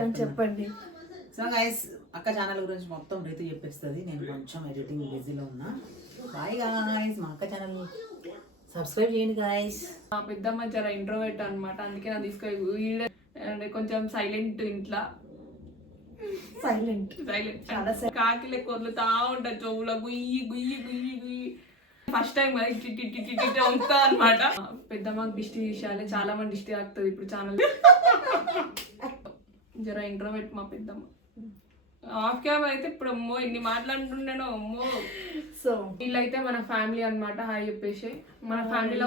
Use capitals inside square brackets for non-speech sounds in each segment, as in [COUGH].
నమస్కారం చెప్పండి. So guys అక్క ఛానల్ గురించి మొత్తం రీతి చెప్పేస్తుంది. నేను కొంచెం ఎడిటింగ్ బిజీలో ఉన్నా. బాయ్ గాయస్ మా అక్క ఛానల్ సబ్స్క్రైబ్ చేయండి గాయస్ మా పెద్దమ్మ జర ఇంట్రోవర్ట్ అన్నమాట. అందుకే నా తీసుకొని కొంచెం సైలెంట్ ఇంట్లో. సైలెంట్ సైలెంట్ చాలా కాకిలే కొర్లుతా ఉంటా చెవుల. గుయ్యి గుయ్యి గుయ్యి గుయ్యి. ఫస్ట్ టైం కదా ఇట్టి ఇట్టి ఇట్టి ఇట్టి ఉంటా అనమాట పెద్దమ్మకి దిష్టి తీసేయాలి. చాలా మంది దిష్టి తాకుతుంది ఇప్పుడు ఛానల్ [LAUGHS] జర ఇంట్రోవర్ట్ మా పెద్దమ్మ. ఆఫ్ క్యామ్ అయితే ఇప్పుడు అమ్మో ఇన్ని మాట్లాడుతుండేనో అమ్మో. సో వీళ్ళైతే మన ఫ్యామిలీ అన్నమాట హాయ్ చెప్పేసి. మన ఫ్యామిలీలో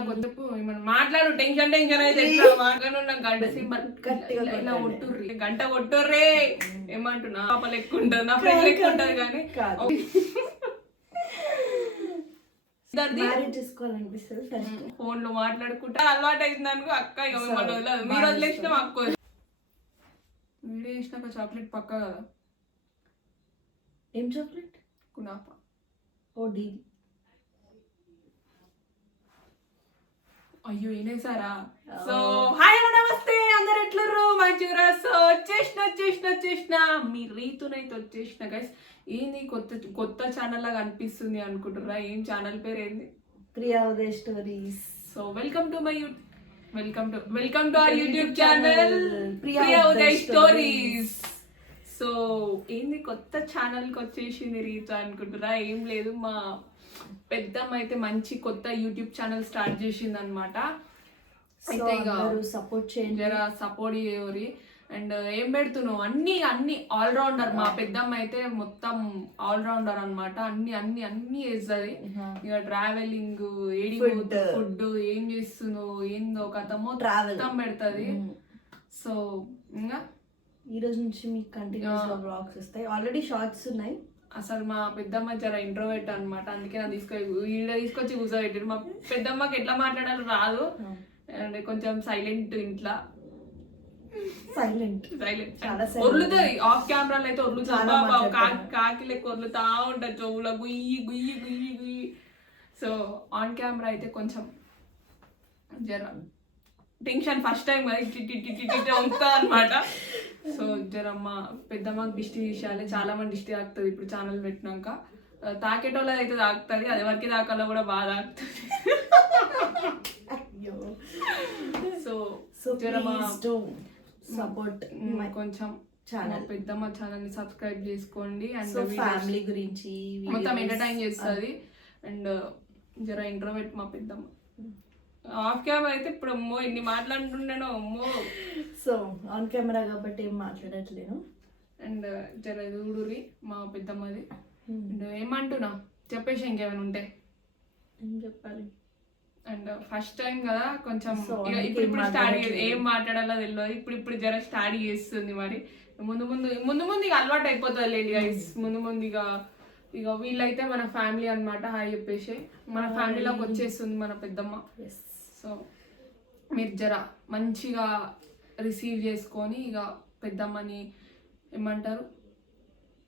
మనం మాట్లాడు టెన్షన్ టెన్షన్ అయితే గంట ఇలా- కొట్టుర్రి గంట కొట్టుర్రే ఏమంటున్నా? పాప లెక్క ఉంటుంది నా ఫ్రెండ్ లెక్క ఉంటది కానీ. ఫోన్లో మాట్లాడుకుంటా అలవాటు అయింది అనుకో అక్క ఇక మిమ్మల్ని వదలదు. మీరు వదిలేసిన అక్క. వీడియో చేసినాక చాక్లెట్ పక్క కదా? ఏం చాక్లెట్? కునాపా. ఓ డీ అయ్యో వినేసారా సో హాయ్ హలో నమస్తే. అందరు ఎట్లర్రు? మంచిగా సో వచ్చేసిన వచ్చేసిన వచ్చేసిన. మీ రీతునైతే వచ్చేసిన గైస్ ఏంది కొత్త కొత్త ఛానల్ లాగా అనిపిస్తుంది అనుకుంటున్నారా ఏం ఛానల్ పేరు ఏంది? Priya Uday stories so welcome to my welcome to welcome to our YouTube channel Priya Uday stories so ఏంది కొత్త ఛానల్కి వచ్చేసింది రీత అనుకుంటురా ఏం లేదు మా పెద్దమ్మ అయితే మంచి కొత్త యూట్యూబ్ ఛానల్ స్టార్ట్ చేసింది అనమాట అయితే సపోర్ట్ చేయండి. సపోర్ట్ చేయori అండ్ ఏం పెడుతున్నావు? అన్ని అన్ని ఆల్ రౌండర్ మా పెద్దమ్మ అయితే మొత్తం ఆల్ రౌండర్ అన్నమాట. అన్ని అన్ని అన్ని చేస్తుంది. ఇక ట్రావెలింగ్ ఏడి. ఫుడ్ ఏం చేస్తున్నావు ఏందో కథ Travel. మొత్తం పెడుతుంది సో ఇంకా? ఈ రోజు నుంచి మీకు కంటిన్యూస్ బ్లాగ్స్ వస్తాయి. ఆల్రెడీ షార్ట్స్ ఉన్నాయి. అసలు మా పెద్దమ్మ జర ఇంట్రోవర్ట్ అన్నమాట. అందుకే నా తీసుకొని ఈడ తీసుకొచ్చి కూర్చోబెట్టారు మా పెద్దమ్మకి ఎట్లా మాట్లాడాలో రాదు. అండ్ కొంచెం సైలెంట్ ఇంట్లో. Silent silent. ఒర్లుతుంది ఆఫ్ కెమెరాలో అయితే ఒర్లుతుంది చాలా. కాకి కాకిలే కొర్లుతా ఉంటుంది. చెవుల గుయ్యి గుయ్యి గుయ్యి గుయ్యి. సో ఆన్ కెమెరా అయితే కొంచెం జర టెన్షన్ ఫస్ట్ టైం కదా. ఇట్టి ఉంటా అనమాట సో జర మా పెద్దమ్మకి దిష్టి తీసేయాలి. చాలా మంది దిష్టి తాకుతుంది ఇప్పుడు ఛానల్ పెట్టినాక. తాకేటోళ్ళ అయితే తాకుతుంది. అది వరకు తాకాలో కూడా బాగా తాకుతుంది. సో ప్లీజ్ డు సపోర్ట్ కొంచెం. మా పెద్దమ్మ ఛానల్ని సబ్స్క్రైబ్ చేసుకోండి అండ్ ఫ్యామిలీ గురించి మొత్తం ఎంటర్టైన్ చేస్తుంది. అండ్ జర ఇంట్రోవర్ట్ మా పెద్దమ్మ. ఆఫ్ క్యామ్ అయితే ఇప్పుడు అమ్మో ఇన్ని మాట్లాడుతుండేనో అమ్మో. సో ఆన్ కెమెరా కాబట్టి ఏం మాట్లాడట్లేను. అండ్ జర చూడురి మా పెద్దమ్మది. అండ్ ఏమంటున్నా చెప్పేసి ఇంకేమైనా ఉంటే. ఏం చెప్పాలి? అండ్ ఫస్ట్ టైం కదా కొంచెం ఇప్పుడు ఇప్పుడు స్టార్ట్. ఏం మాట్లాడాలో తెలియదు ఇప్పుడు ఇప్పుడు జర స్టార్ట్ చేస్తుంది మరి. ముందు ముందు ముందు ముందు ఇక అలవాటు అయిపోతుంది లేండి గైస్ ముందు ముందు ఇక ఇక వీళ్ళైతే మన ఫ్యామిలీ అన్నమాట హాయ్ చెప్పేసి. మన ఫ్యామిలీలోకి వచ్చేస్తుంది మన పెద్దమ్మ. సో మీరు జర మంచిగా రిసీవ్ చేసుకొని ఇక పెద్దమ్మని ఏమంటారు?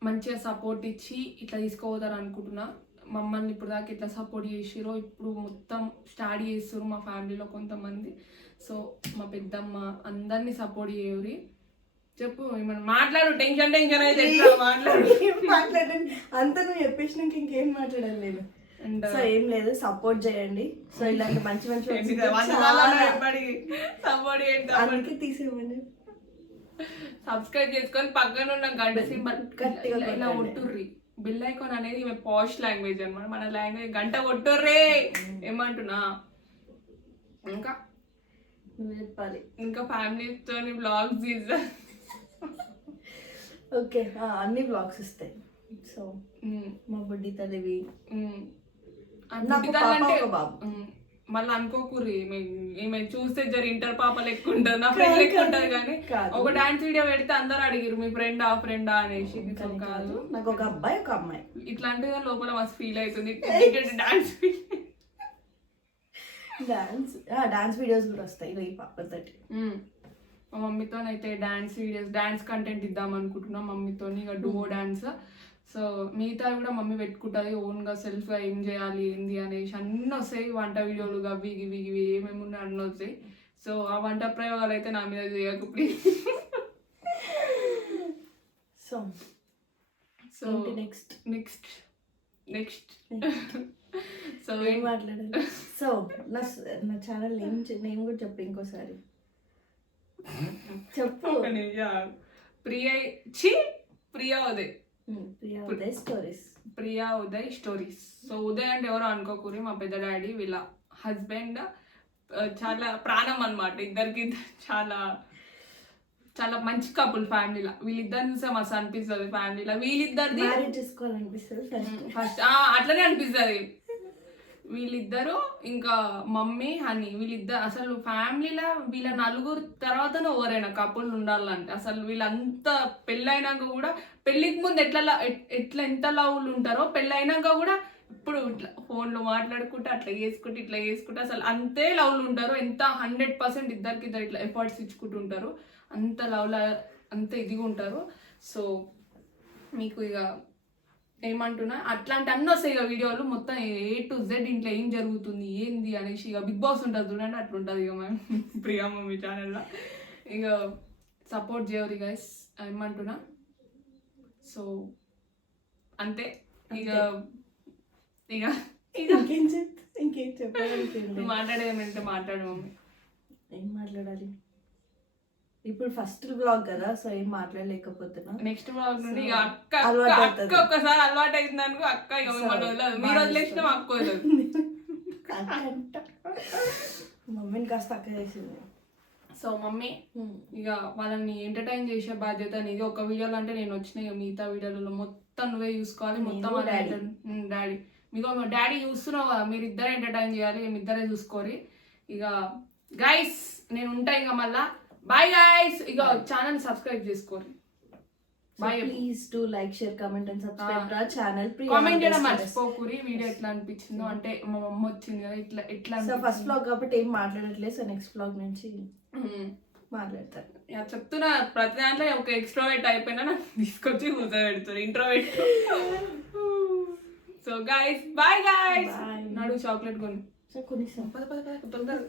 మంచిగా సపోర్ట్ ఇచ్చి ఇట్లా తీసుకోపోతారు అనుకుంటున్నా మమ్మల్ని ఇప్పుడు దాకా ఇట్లా సపోర్ట్ చేసిరో ఇప్పుడు మొత్తం స్టార్ట్ చేస్తారు మా ఫ్యామిలీలో కొంతమంది. సో మా పెద్దమ్మ అందరినీ సపోర్ట్ చేయరి చెప్పు ఏమన్నా మాట్లాడు టెన్షన్ టెన్షన్ అయితే ఎట్లా? మాట్లాడు. మాట్లాడండి? అంతా నువ్వు చెప్పేసినాక ఇంకేం మాట్లాడాలి నేను సో ఏం లేదు సపోర్ట్ చేయండి. సో ఇలాంటి మంచి మంచి అందుకే తీసేవ్వండి. సబ్స్క్రైబ్ చేసుకొని పక్కన ఉన్న గంట సింబల్ గట్టిగా ఇలా-. కొట్టుర్రి. బిల్ ఐకాన్ అనేది ఈమె పాష్ లాంగ్వేజ్ అన్నమాట. మన లాంగ్వేజ్ గంట కొట్టుర్రే ఏమంటున్నా? ఇంకా? చెప్పాలి. ఇంకా ఫ్యామిలీతో బ్లాగ్స్ తీసా ఓకే అన్ని బ్లాగ్స్ వస్తాయి. సో మా బుడ్డి తల్లివి. ఒక బాబు. మళ్ళీ అనుకోకూరి ఈమె చూస్తే జర ఇంటర్ పాప లెక్క ఉంటుంది నా ఫ్రెండ్ లెక్క ఉంటుంది కానీ. ఒక డాన్స్ వీడియో పెడితే అందరు అడిగిరు మీ ఫ్రెండ్ ఆ ఫ్రెండ్ అనేసి. కాదు నాకు ఒక అబ్బాయి ఒక అమ్మాయి. ఇట్లాంటివి లోపల మస్తు ఫీల్ అవుతుంది డాన్స్ డాన్స్ డాన్స్ వీడియోస్ కూడా వస్తాయి ఈ పాపతోటి మా మమ్మీతో అయితే డాన్స్ వీడియోస్ డాన్స్ కంటెంట్ ఇద్దాం అనుకుంటున్నాం మమ్మీతో ఇక డూవో డాన్స్ సో మిగతా కూడా మమ్మీ పెట్టుకుంటుంది ఓన్గా సెల్ఫ్గా ఏం చేయాలి ఏంది అనేసి అన్నీ వస్తాయి. వంట వీడియోలు గవి గివి గివి ఏమేమి ఉన్నాయి అన్నీ వస్తాయి. సో ఆ వంట ప్రయోగాలు అయితే నా మీద చేయకు please so so next next next so ఏం మాట్లాడాలి? సో నా నా ఛానల్ ఏం నేమ్ కూడా చెప్పు ఇంకోసారి. [LAUGHS] చెప్పు. ప్రియ చి Priya Uday Priya Uday stories Priya Uday stories so Uday అంటే ఎవరో అనుకోకూరి మా పెద్ద డాడీ వీళ్ళ హస్బెండ్ చాలా ప్రాణం అన్నమాట. ఇద్దరికి చాలా చాలా మంచి కపుల్ ఫ్యామిలీలో వీళ్ళిద్దరిని చూసే మస్తు అనిపిస్తుంది ఫ్యామిలీలో వీళ్ళిద్దరిది ఫస్ట్ ఫస్ట్ అట్లనే అనిపిస్తుంది. వీళ్ళిద్దరూ ఇంకా మమ్మీ హనీ వీళ్ళిద్దరు అసలు ఫ్యామిలీలో వీళ్ళ నలుగురు తర్వాతనే ఎవరైనా కపుల్ ఉండాలంటే అసలు వీళ్ళంతా పెళ్ళైనాక కూడా పెళ్ళికి ముందు ఎట్లా ఎట్లా ఎంత లవ్లు ఉంటారో పెళ్ళైనాక కూడా ఇప్పుడు ఇట్లా ఫోన్లో మాట్లాడుకుంటే అట్లా చేసుకుంటే ఇట్లా చేసుకుంటే అసలు అంతే లవ్లు ఉంటారు. ఎంత హండ్రెడ్ పర్సెంట్ ఇద్దరికి ఇద్దరు ఇట్లా ఎఫర్ట్స్ ఇచ్చుకుంటుంటారు అంత లవ్ల అంత ఇదిగా ఉంటారు సో మీకు ఇక ఏమంటున్నా? అట్లాంటి అన్ని వస్తాయి ఇక వీడియోలు. మొత్తం ఏ టు జెడ్ ఇంట్లో ఏం జరుగుతుంది ఏంది అనేసి ఇక బిగ్ బాస్ ఉంటుంది చూడండి అట్లా ఉంటుంది ఇక మేము ప్రియా మమ్మీ ఛానల్లో ఇక సపోర్ట్ చేయరు గైస్ ఏమంటున్నా? సో అంతే. ఇక ఇక. ఇక ఇంకేం చెప్ ఇంకేం లేదు. మాట్లాడేమంటే మాట్లాడు మమ్మీ. ఏం మాట్లాడాలి? ఇప్పుడు ఫస్ట్ బ్లాగ్ కదా సో ఏం మాట్లాడలేకపోతున్నా. నెక్స్ట్ బ్లాగ్ నుండి ఇక అక్క అలవాటు అక్క అవుతుంది. అక్క ఒక్కసారి అలవాటు అయింది అనుకో అక్క ఇక మిమ్మల్ని వదలదు. మీరు వదిలేసిన అక్క వదలదు మమ్మీని కాస్త అక్క చేసింది. సో మమ్మీ ఇక వాళ్ళని ఎంటర్టైన్ చేసే బాధ్యత నీది. ఒక వీడియోలో అంటే నేను వచ్చిన ఇక మిగతా వీడియోలలో మొత్తం నువ్వే చూసుకోవాలి. మొత్తం నేను, డాడీ. డాడీ మీకు డాడీ చూస్తున్నావు? కదా మీరు ఇద్దరు ఎంటర్టైన్ చేయాలి మీ ఇద్దరే చూసుకోరి ఇక గైస్ నేను ఉంటా ఇక మళ్ళా. బాయ్ గైస్ ఇక channel subscribe చేసుకోరి bye please to like share comment and subscribe our channel comment చేయడం మర్చిపోకూరి వీడియో ఎట్లా అనిపించిందో అంటే మా మమ్మ వచ్చింది కదా ఇట్లా ఎట్లా సో ఫస్ట్. బ్లాగ్ కాబట్టి ఏం మాట్లాడట్లేదు. సో నెక్స్ట్ బ్లాగ్ నుంచి మ్మ్. మాట్లాడతారు చెప్తున్నా ప్రతి దాంట్లో ఒక ఎక్స్ట్రోవేట్ అయిపోయినా నాకు తీసుకొచ్చి కూర్చోబెడతారు introvert so guys bye guys. నాడు చాక్లెట్ కొని. సో కొన్ని పద పద పద